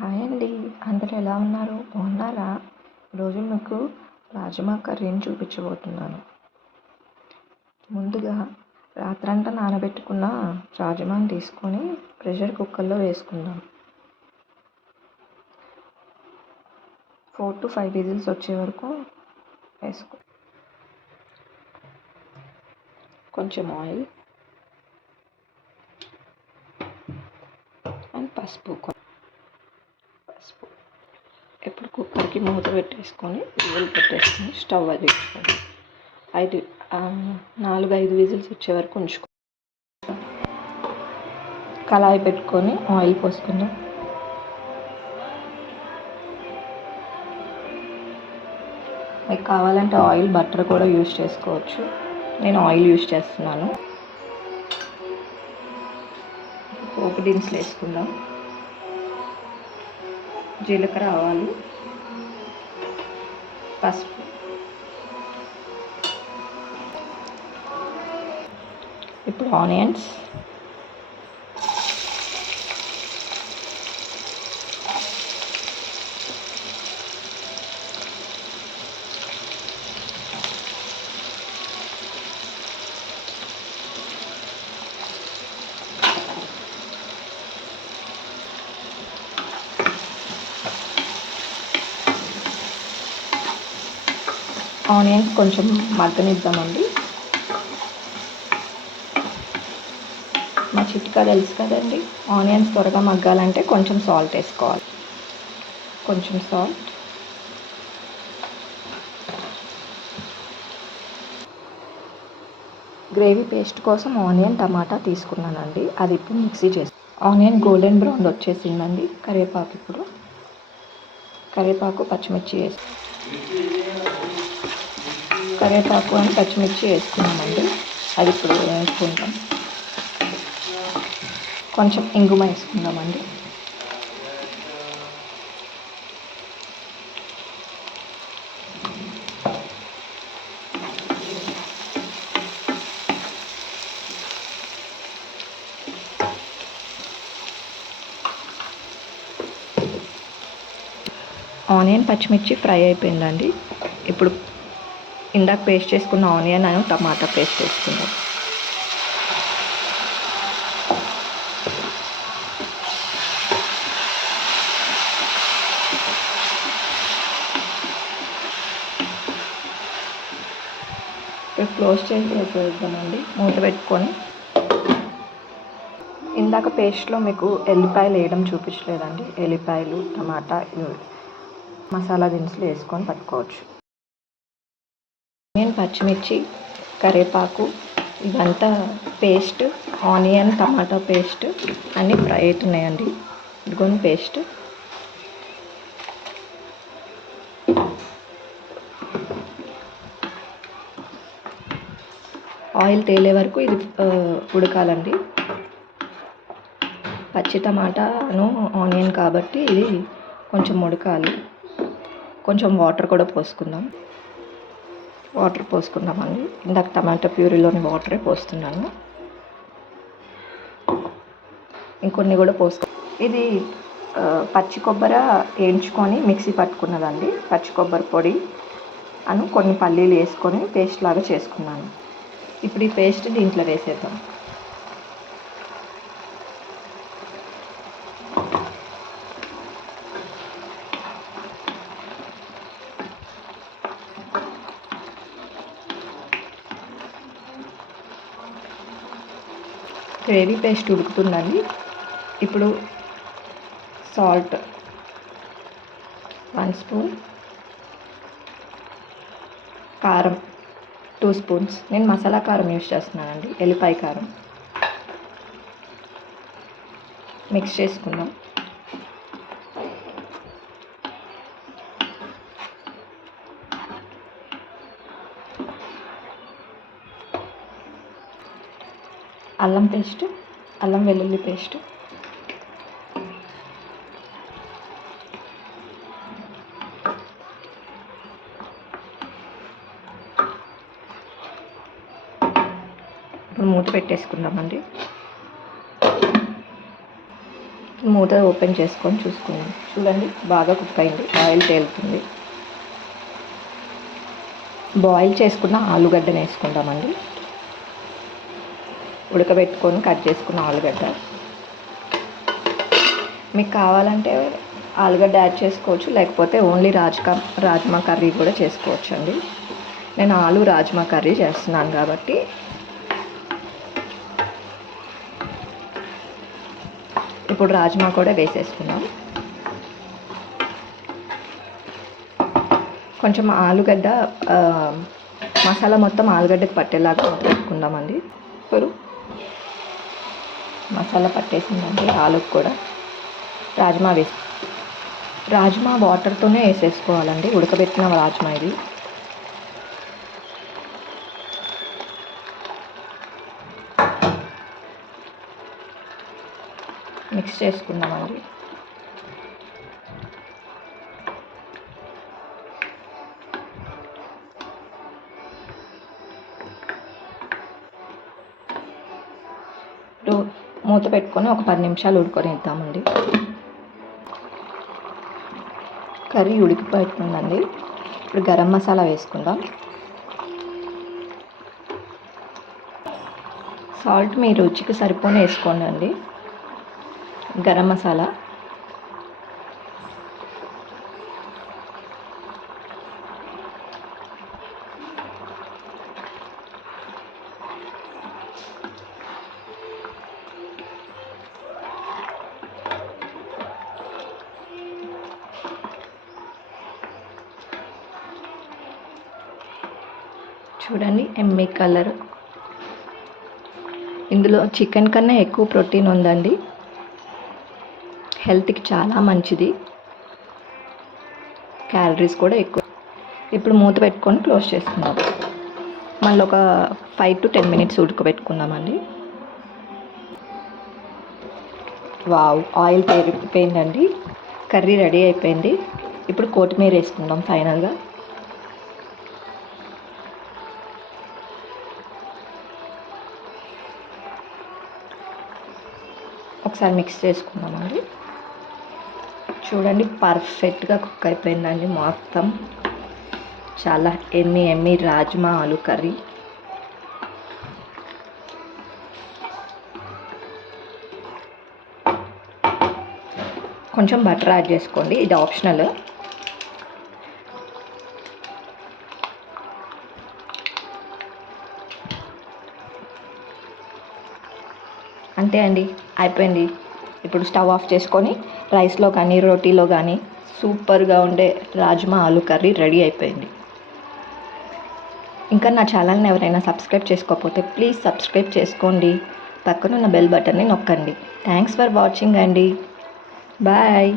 Hi అండి. అందరూ ఎలా ఉన్నారు? బాగున్నారా? ఈరోజు మీకు రాజ్మా కర్రీని చూపించబోతున్నాను. ముందుగా రాత్రంతా నానబెట్టుకున్న రాజ్మాని తీసుకొని ప్రెషర్ కుక్కర్లో వేసుకుందాం. 4 to 5 విజిల్స్ వచ్చే వరకు వేసుకో. కొంచెం ఆయిల్ అండ్ పసుపు. ఇప్పుడు కుక్కర్కి మూత పెట్టేసుకొని విజిల్ పెట్టేసుకొని స్టవ్ వెలిగించుకోండి. 4-5 విజిల్స్ వచ్చే వరకు ఉంచుకో. కళాయి పెట్టుకొని ఆయిల్ పోసుకుందాం. మీకు కావాలంటే ఆయిల్ బటర్ కూడా యూజ్ చేసుకోవచ్చు. నేను ఆయిల్ యూజ్ చేస్తున్నాను. పోపు దినుసులు వేసుకుందాం. జీలకర్ర, ఆవాలు, పసుపు, ఇప్పుడు ఆనియన్స్, ఆనియన్స్ కొంచెం మగ్గనిద్దామండి. మా చిట్కా తెలుసు కదండి, ఆనియన్స్ త్వరగా మగ్గాలంటే కొంచెం సాల్ట్ వేసుకోవాలి. కొంచెం సాల్ట్, గ్రేవీ పేస్ట్ కోసం ఆనియన్, టమాటా తీసుకున్నానండి. అది ఇప్పుడు మిక్సీ చేసి ఆనియన్ గోల్డెన్ బ్రౌన్ వచ్చేసిందండి. కరివేపాకు, పచ్చిమిర్చి వేసి కరివేపాకు అని పచ్చిమిర్చి వేసుకున్నామండి. అది ఇప్పుడు వేసుకుంటాం. కొంచెం ఇంగువ వేసుకుందామండి. ఆనియన్, పచ్చిమిర్చి ఫ్రై అయిపోయిందండి. ఇప్పుడు ఇందాక పేస్ట్ చేసుకున్న ఆనియన్ అని టమాటా పేస్ట్ వేసుకుందాం. ఇప్పుడు క్లోజ్ చేసి వేసేద్దామండి, మూత పెట్టుకొని. ఇందాక పేస్ట్లో మీకు ఎల్లిపాయలు వేయడం చూపించలేదండి. ఎల్లిపాయలు, టమాటా, మసాలా దినుసులు వేసుకొని పట్టుకోవచ్చు. ఆనియన్, పచ్చిమిర్చి, కరివేపాకు ఇవంతా పేస్ట్, ఆనియన్, టమాటా పేస్ట్ అన్నీ ఫ్రై అవుతున్నాయండి. ఇదిగోని పేస్ట్. ఆయిల్ తేలే వరకు ఇది ఉడకాలండి. పచ్చి టమాటాను ఆనియన్ కాబట్టి ఇది కొంచెం ఉడకాలి. కొంచెం వాటర్ కూడా పోసుకుందామండి. ఇందాక టమాటా ప్యూరీలోని వాటరే పోస్తున్నాను. ఇంకొన్ని కూడా ఇది పచ్చి కొబ్బరి వేయించుకొని మిక్సీ పట్టుకున్నదండి. పచ్చి కొబ్బరి పొడి అను కొన్ని పల్లీలు వేసుకొని పేస్ట్ లాగా చేసుకున్నాను. ఇప్పుడు ఈ పేస్ట్ దీంట్లో వేసేద్దాం. గ్రేవీ పేస్ట్ ఉడుకుతుందండి. ఇప్పుడు సాల్ట్ 1 స్పూన్, కారం 2 స్పూన్స్. నేను మసాలా కారం యూజ్ చేస్తున్నానండి, ఎల్లిపాయ కారం. మిక్స్ చేసుకుందాం. అల్లం వెల్లుల్లి పేస్ట్, ఇప్పుడు మూత పెట్టేసుకుందామండి. మూత ఓపెన్ చేసుకొని చూసుకున్నాం. చూడండి బాగా కుక్ అయింది, ఆయిల్ తేలుతుంది. బాయిల్ చేసుకున్న ఆలుగడ్డను వేసుకుంటామండి. ఉడకబెట్టుకొని కట్ చేసుకున్న ఆలుగడ్డ. మీకు కావాలంటే ఆలుగడ్డ యాడ్ చేసుకోవచ్చు, లేకపోతే ఓన్లీ రాజ్మా కర్రీ కూడా చేసుకోవచ్చు అండి. నేను ఆలు రాజ్మా కర్రీ చేస్తున్నాను కాబట్టి ఇప్పుడు రాజ్మా కూడా వేసేసుకున్నాం. కొంచెం ఆలుగడ్డ మసాలా మొత్తం ఆలుగడ్డకి పట్టేలాగా పెట్టుకుందామండి. ఇప్పుడు మసాలా పట్టేసిందండి ఆలుకు కూడా. రాజ్మా వాటర్తోనే వేసేసుకోవాలండి, ఉడకబెట్టిన రాజ్మా ఇది. మిక్స్ చేసుకుందామండి. మూత పెట్టుకొని ఒక 10 నిమిషాలు ఉడకనిద్దామండి. కర్రీ ఉడికిపోతుందండి. ఇప్పుడు గరం మసాలా వేసుకుందాం. సాల్ట్ మీ రుచికి సరిపోని వేసుకోండి అండి. గరం మసాలా, చూడండి ఎమ్మి కలర్. ఇందులో చికెన్ కన్నా ఎక్కువ ప్రోటీన్ ఉందండి, హెల్త్కి చాలా మంచిది, క్యాలరీస్ కూడా ఎక్కువ. ఇప్పుడు మూత పెట్టుకొని క్లోజ్ చేసుకుందాం. మళ్ళీ ఒక 5 to 10 మినిట్స్ ఉడకబెట్టుకుందామండి. వావ్, ఆయిల్ తేలిపోయిందండి, కర్రీ రెడీ అయిపోయింది. ఇప్పుడు కొత్తిమీర వేసుకుందాం ఫైనల్గా. ఒకసారి మిక్స్ చేసుకుందామండి. చూడండి పర్ఫెక్ట్గా కుక్ అయిపోయిందండి మొత్తం. చాలా ఎమ్మి రాజ్మా ఆలు కర్రీ. కొంచెం బటర్ యాడ్ చేసుకోండి, ఇది ఆప్షనల్. అంతే అండి, అయిపోయింది. ఇప్పుడు స్టవ్ ఆఫ్ చేసుకొని రైస్లో కానీ రోటీలో కానీ సూపర్గా ఉండే రాజ్మా ఆలు కర్రీ రెడీ అయిపోయింది. ఇంకా నా ఛానల్ని ఎవరైనా సబ్స్క్రైబ్ చేసుకోకపోతే ప్లీజ్ సబ్స్క్రైబ్ చేసుకోండి, పక్కనున్న బెల్ బటన్ని నొక్కండి. థ్యాంక్స్ ఫర్ వాచింగ్ అండి. బాయ్.